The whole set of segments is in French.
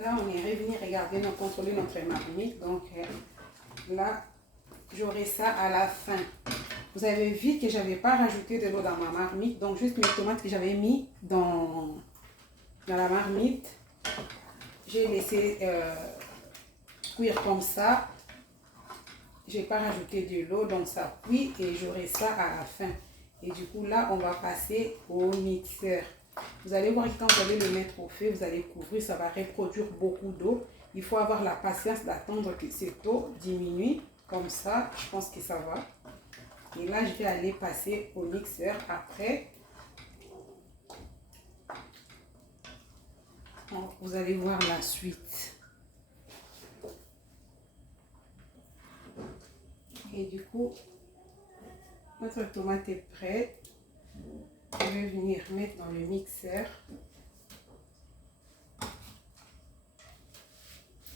Là, on est revenu regarder, contrôler notre marmite. Donc là, j'aurai ça à la fin. Vous avez vu que je n'avais pas rajouté de l'eau dans ma marmite. Donc, juste mes tomates que j'avais mis dans la marmite. J'ai laissé cuire comme ça. Je n'ai pas rajouté de l'eau, donc ça cuit et j'aurai ça à la fin. Et du coup, là, on va passer au mixeur. Vous allez voir que quand vous allez le mettre au feu, vous allez couvrir, ça va reproduire beaucoup d'eau. Il faut avoir la patience d'attendre que cette eau diminue. Comme ça, je pense que ça va. Et là, je vais aller passer au mixeur après. Donc, vous allez voir la suite. Et du coup, notre tomate est prête. Je vais venir mettre dans le mixeur.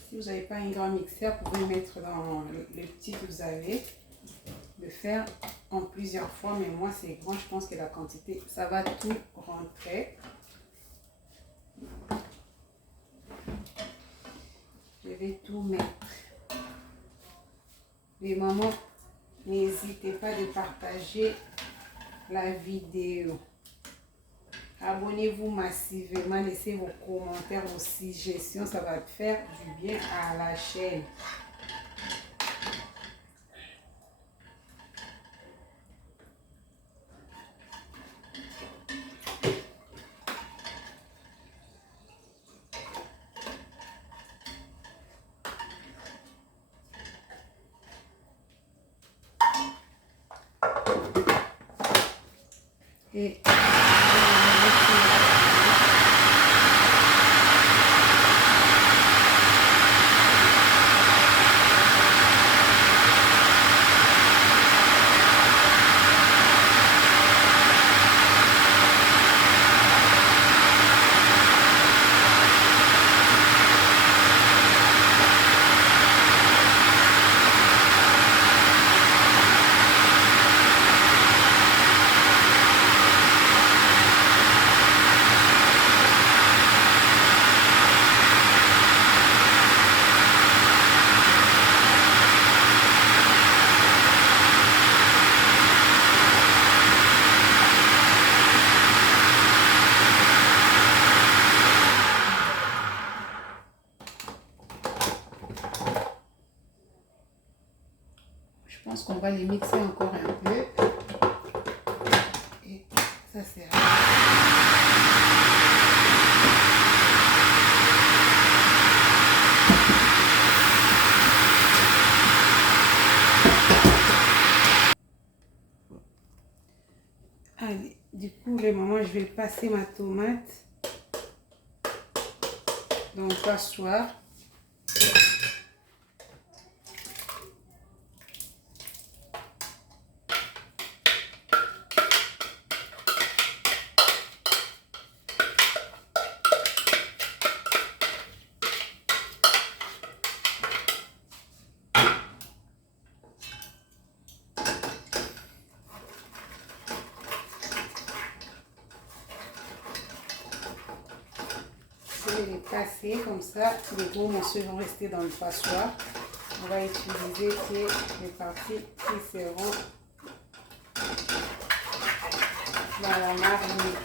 Si vous n'avez pas un grand mixeur, vous pouvez mettre dans le petit que vous avez. Le faire en plusieurs fois, mais moi c'est grand, je pense que la quantité, ça va tout rentrer. Je vais tout mettre. Les mamans, n'hésitez pas de partager la vidéo. Abonnez-vous massivement, laissez vos commentaires, vos suggestions, ça va faire du bien à la chaîne. Et je pense qu'on va les mixer encore un peu. Et ça c'est allez, du coup, le moment je vais passer ma tomate dans le passoire. Je vais les passer comme ça, les gros morceaux vont rester dans le passoire. On va utiliser les parties qui seront dans la marmite.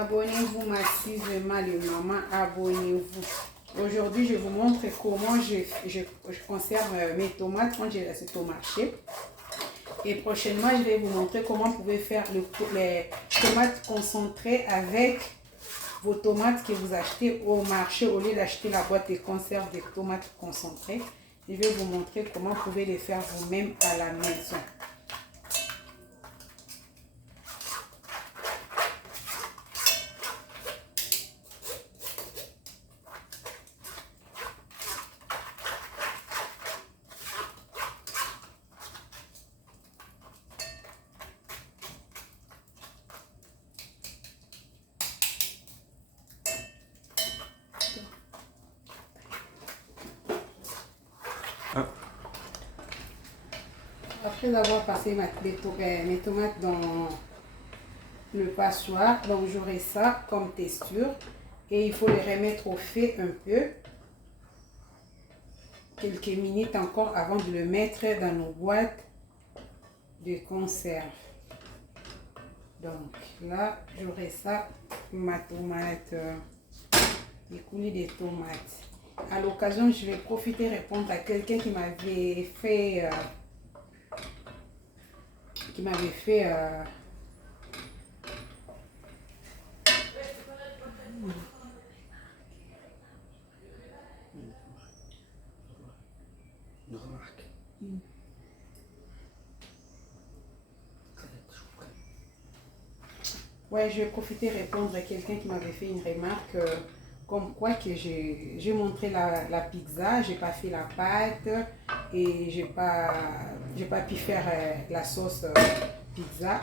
Abonnez-vous massivement les mamans, abonnez-vous. Aujourd'hui, je vous montre comment je conserve mes tomates quand je les achète au marché. Et prochainement, je vais vous montrer comment vous pouvez faire les tomates concentrées avec vos tomates que vous achetez au marché au lieu d'acheter la boîte de conserve des tomates concentrées. Je vais vous montrer comment vous pouvez les faire vous-même à la maison. après avoir passé mes tomates dans le passoire, donc j'aurai ça comme texture. Et il faut les remettre au feu un peu. Quelques minutes encore avant de le mettre dans nos boîtes de conserve. Donc là, j'aurai ça, ma tomate, les coulis de tomates. À l'occasion, je vais profiter répondre à quelqu'un qui m'avait fait, ouais, je vais profiter répondre à quelqu'un qui m'avait fait une remarque comme quoi que j'ai montré la pizza, j'ai pas fait la pâte et j'ai pas pu faire la sauce pizza.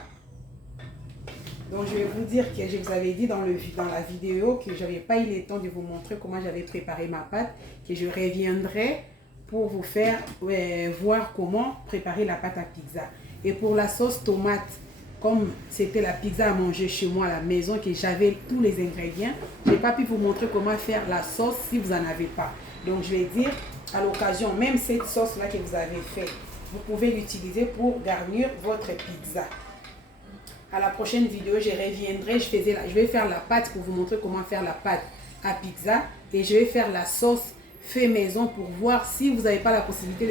Donc je vais vous dire que je vous avais dit dans la vidéo que j'avais pas eu le temps de vous montrer comment j'avais préparé ma pâte, que je reviendrai pour vous faire voir comment préparer la pâte à pizza. Et pour la sauce tomate, comme c'était la pizza à manger chez moi à la maison, que j'avais tous les ingrédients, je n'ai pas pu vous montrer comment faire la sauce si vous n'en avez pas. Donc je vais dire à l'occasion, même cette sauce là que vous avez fait, vous pouvez l'utiliser pour garnir votre pizza. À la prochaine vidéo, je reviendrai, je vais faire la pâte pour vous montrer comment faire la pâte à pizza. Et je vais faire la sauce fait maison pour voir si vous n'avez pas la possibilité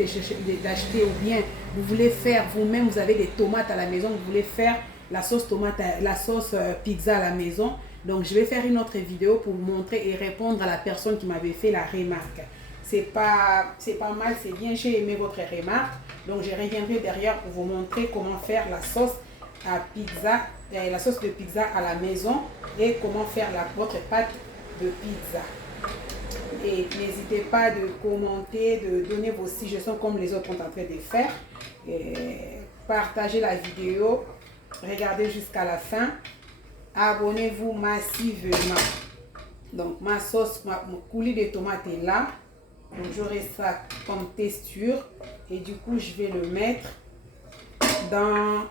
d'acheter ou bien vous voulez faire vous-même, vous avez des tomates à la maison, vous voulez faire la sauce tomate, la sauce pizza à la maison. Donc je vais faire une autre vidéo pour vous montrer et répondre à la personne qui m'avait fait la remarque. C'est pas mal, c'est bien, j'ai aimé votre remarque. Donc je reviendrai derrière pour vous montrer comment faire la sauce à pizza, la sauce de pizza à la maison et comment faire votre pâte de pizza. Et n'hésitez pas de commenter, de donner vos suggestions comme les autres sont en train de faire. Et partagez la vidéo, regardez jusqu'à la fin. Abonnez-vous massivement. Donc ma sauce, mon coulis de tomates est là. Donc j'aurai ça comme texture. Et du coup je vais le mettre dans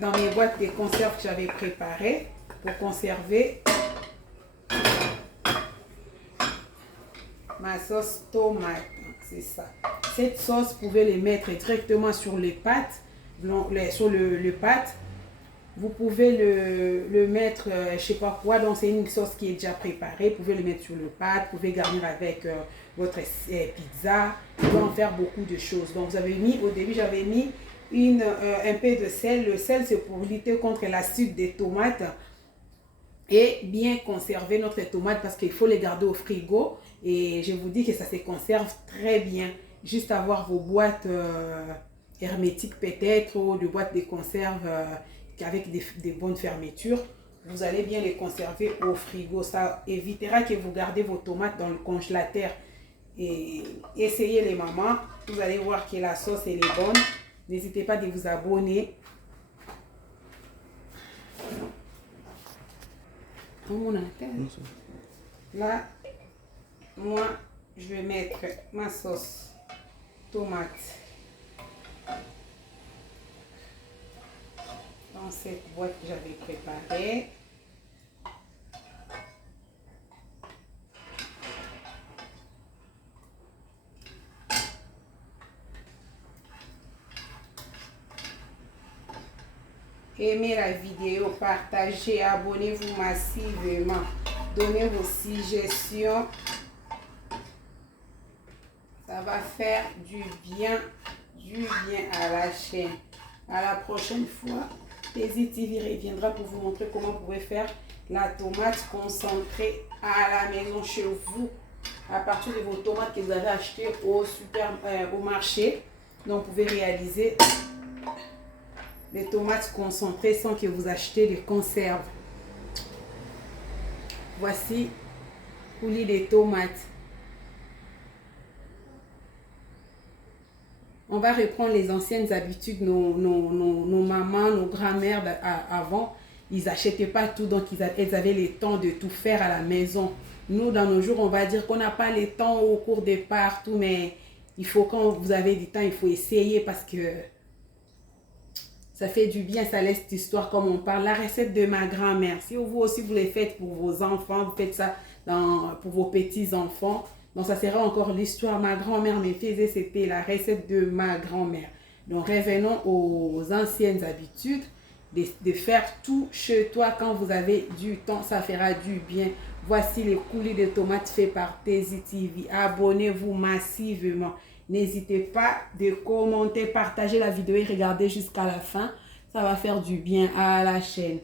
mes boîtes de conserve que j'avais préparées pour conserver ma sauce tomate. C'est ça. Cette sauce, vous pouvez les mettre directement sur les pâtes, sur le pâte. Vous pouvez le mettre, je sais pas quoi, donc c'est une sauce qui est déjà préparée. Vous pouvez le mettre sur le pâte, vous pouvez garnir avec votre pizza. Vous pouvez en faire beaucoup de choses. Donc vous avez mis, au début j'avais mis un peu de sel. Le sel c'est pour lutter contre l'acide des tomates et bien conserver notre tomate parce qu'il faut les garder au frigo. Et je vous dis que ça se conserve très bien. Juste avoir vos boîtes hermétiques peut-être ou de boîtes de conserve avec des bonnes fermetures. Vous allez bien les conserver au frigo. Ça évitera que vous gardez vos tomates dans le congélateur. Et essayez les mamans. Vous allez voir que la sauce elle est bonne. N'hésitez pas de vous abonner. Là, moi, je vais mettre ma sauce tomate dans cette boîte que j'avais préparée. Aimez la vidéo, partagez, abonnez-vous massivement, donnez vos suggestions. Ça va faire du bien à la chaîne. À la prochaine fois, Daisy TV reviendra pour vous montrer comment vous pouvez faire la tomate concentrée à la maison chez vous. À partir de vos tomates que vous avez achetées au marché. Donc, vous pouvez réaliser des tomates concentrées sans que vous achetez des conserves. Voici coulis de tomates. On va reprendre les anciennes habitudes, nos mamans, nos grands-mères avant. Ils n'achetaient pas tout, donc elles avaient le temps de tout faire à la maison. Nous, dans nos jours, on va dire qu'on n'a pas le temps au cours de partout, mais il faut, quand vous avez du temps, il faut essayer parce que ça fait du bien, ça laisse l'histoire comme on parle. La recette de ma grand-mère, si vous aussi vous les faites pour vos enfants, vous faites ça pour vos petits-enfants, donc ça sera encore l'histoire. Ma grand-mère me faisait, c'était la recette de ma grand-mère. Donc revenons aux anciennes habitudes de faire tout chez toi quand vous avez du temps, ça fera du bien. Voici les coulis de tomates faits par Tezi TV. Abonnez-vous massivement. N'hésitez pas de commenter, partager la vidéo et regarder jusqu'à la fin. Ça va faire du bien à la chaîne.